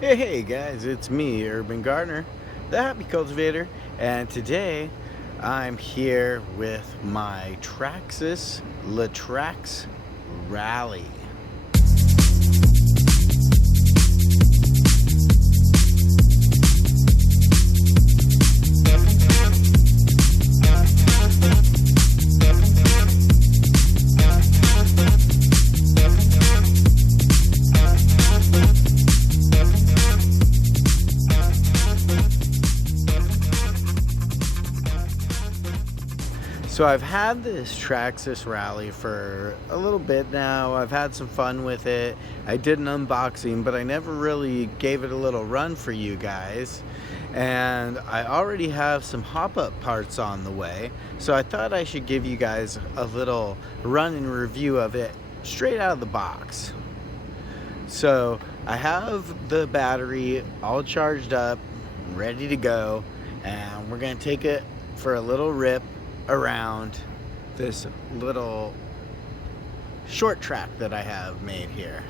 Hey guys, it's me, Urban Gardener, the Happy Cultivator, and today I'm here with my Traxxas LaTrax Rally. So I've had this Traxxas Rally for a little bit now. I've had some fun with it. I did an unboxing, but I never really gave it a little run for you guys. And I already have some hop-up parts on the way, so I thought I should give you guys a little run and review of it straight out of the box. So I have the battery all charged up, ready to go, and we're gonna take it for a little rip around this little short track that I have made here.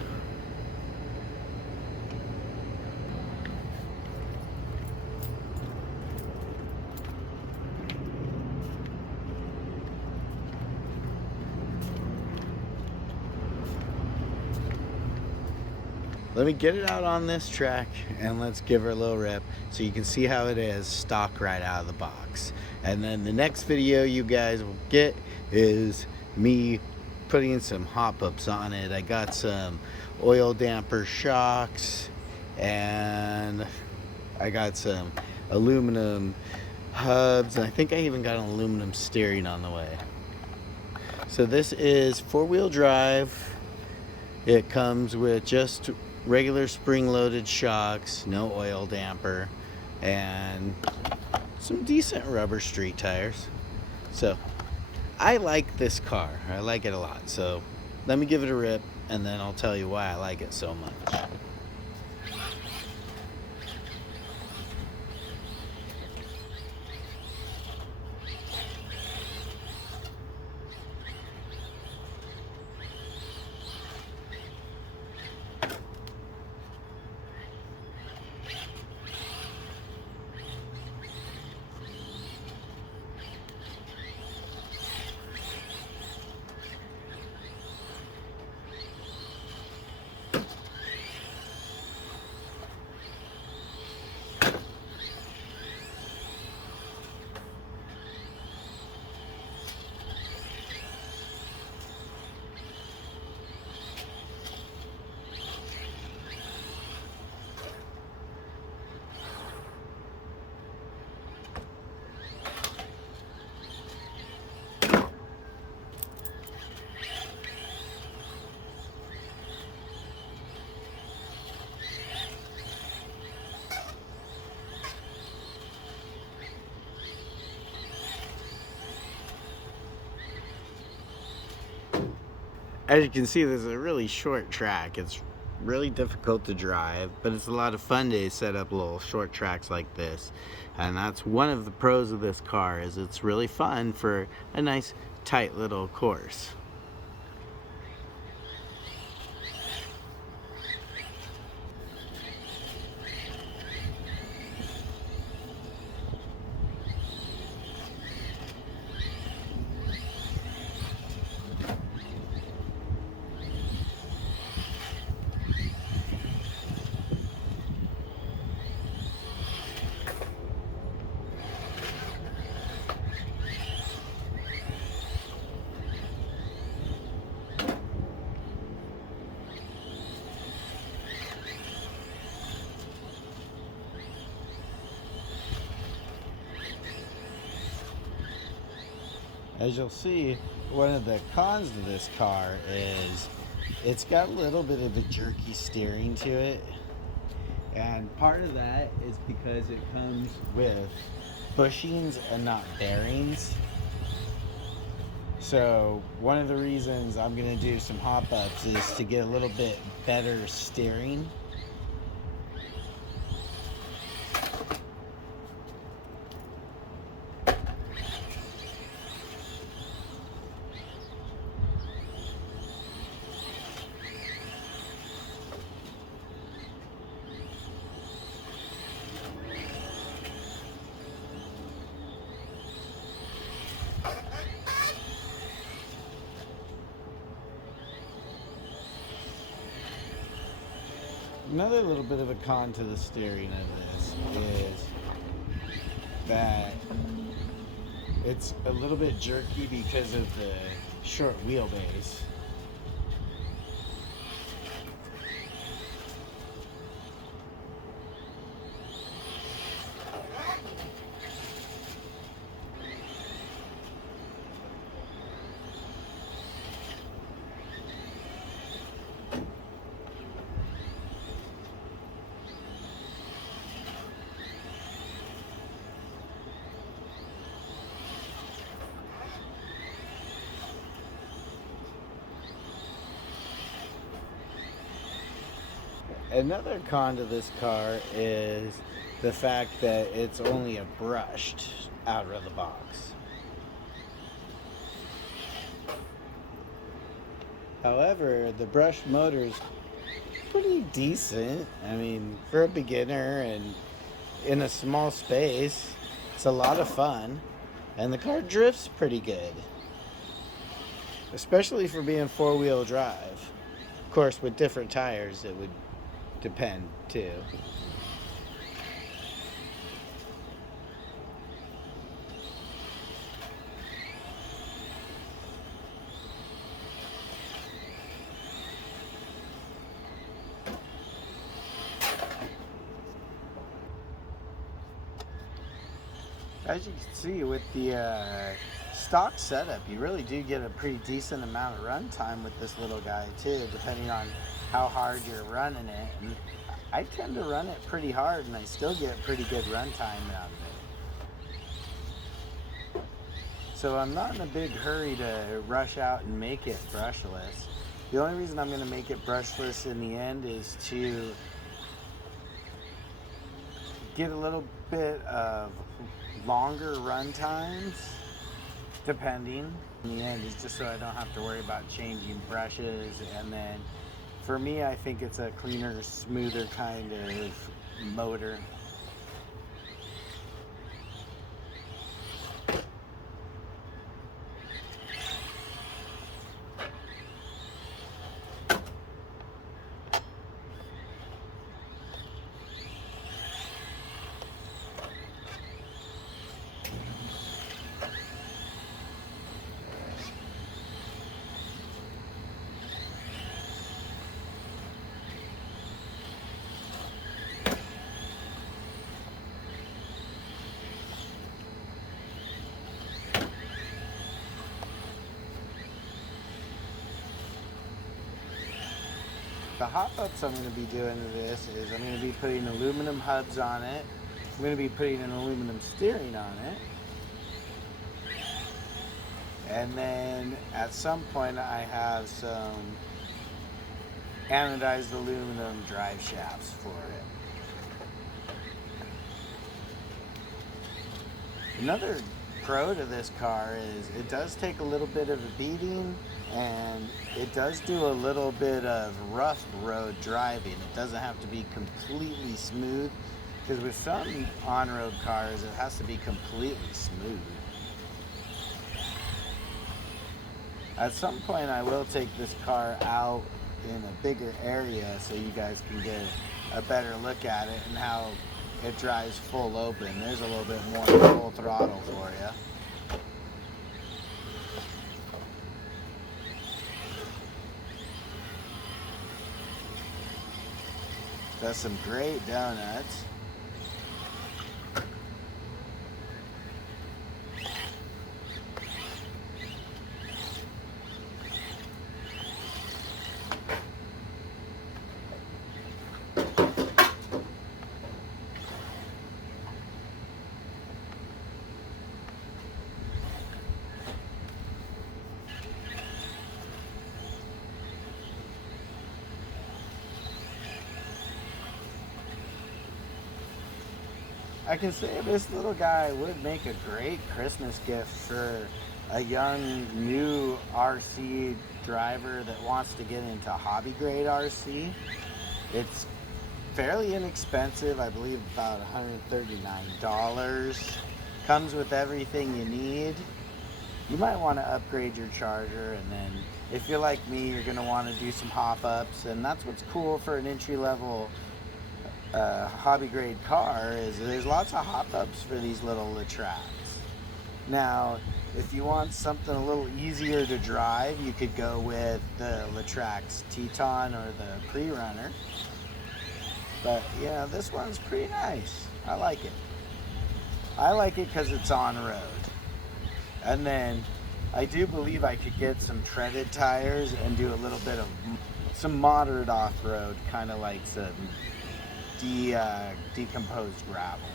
Let me get it out on this track and let's give her a little rip so you can see how it is stock right out of the box. And then the next video you guys will get is me putting some hop-ups on it. I got some oil damper shocks and I got some aluminum hubs, and I think I even got an aluminum steering on the way. So this is four-wheel drive. It comes with just regular spring-loaded shocks, no oil damper, and some decent rubber street tires. So I like this car. I like it a lot. So let me give it a rip and then I'll tell you why I like it so much. As you can see, there's a really short track. It's really difficult to drive, but it's a lot of fun to set up little short tracks like this. And that's one of the pros of this car, is it's really fun for a nice tight little course. As you'll see, one of the cons of this car is it's got a little bit of a jerky steering to it. And part of that is because it comes with bushings and not bearings. So one of the reasons I'm going to do some hop-ups is to get a little bit better steering. Another little bit of a con to the steering of this is that it's a little bit jerky because of the short wheelbase. Another con to this car is the fact that it's only a brushed out of the box. However, the brushed motor's pretty decent. I mean, for a beginner and in a small space, it's a lot of fun. And the car drifts pretty good, especially for being four-wheel drive. Of course, with different tires, it would depend too. As you can see with the stock setup, you really do get a pretty decent amount of run time with this little guy too, depending on how hard you're running it. And I tend to run it pretty hard and I still get pretty good run time out of it. So I'm not in a big hurry to rush out and make it brushless. The only reason I'm going to make it brushless in the end is to get a little bit of longer run times, depending. In the end, is just so I don't have to worry about changing brushes. And then for me, I think it's a cleaner, smoother kind of motor. The hop-ups I'm going to be doing to this is I'm going to be putting aluminum hubs on it. I'm going to be putting an aluminum steering on it. And then at some point I have some anodized aluminum drive shafts for it. Another pro to this car is it does take a little bit of a beating, and it does do a little bit of rough road driving. It doesn't have to be completely smooth, because with some on-road cars it has to be completely smooth. At some point I will take this car out in a bigger area so you guys can get a better look at it and how it drives full open. There's a little bit more full throttle for you. Does some great donuts. I can say this little guy would make a great Christmas gift for a young, new RC driver that wants to get into hobby grade RC. It's fairly inexpensive, I believe about $139. Comes with everything you need. You might want to upgrade your charger and then if you're like me, you're gonna want to do some hop-ups, and that's what's cool for an entry-level hobby grade car, is there's lots of hop-ups for these little LaTrax. Now, if you want something a little easier to drive, you could go with the LaTrax Teton or the Pre-Runner. But yeah, this one's pretty nice. I like it. I like it because it's on road. And then I do believe I could get some treaded tires and do a little bit of some moderate off-road, kind of like some decomposed gravel.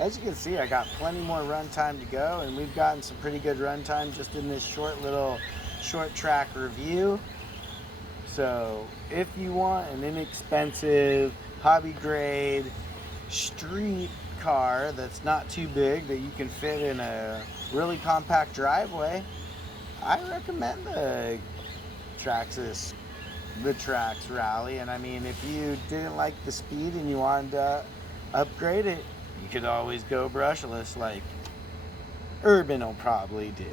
As you can see, I got plenty more run time to go, and we've gotten some pretty good run time just in this short track review. So if you want an inexpensive hobby grade street car that's not too big, that you can fit in a really compact driveway, I recommend the Traxxas LaTrax Rally. And I mean, if you didn't like the speed and you wanted to upgrade it, you could always go brushless like Urban will probably do.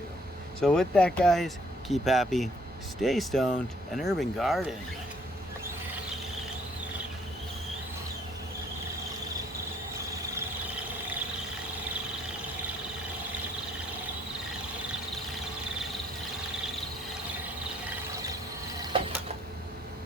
So with that, guys, keep happy, stay stoned, and urban garden.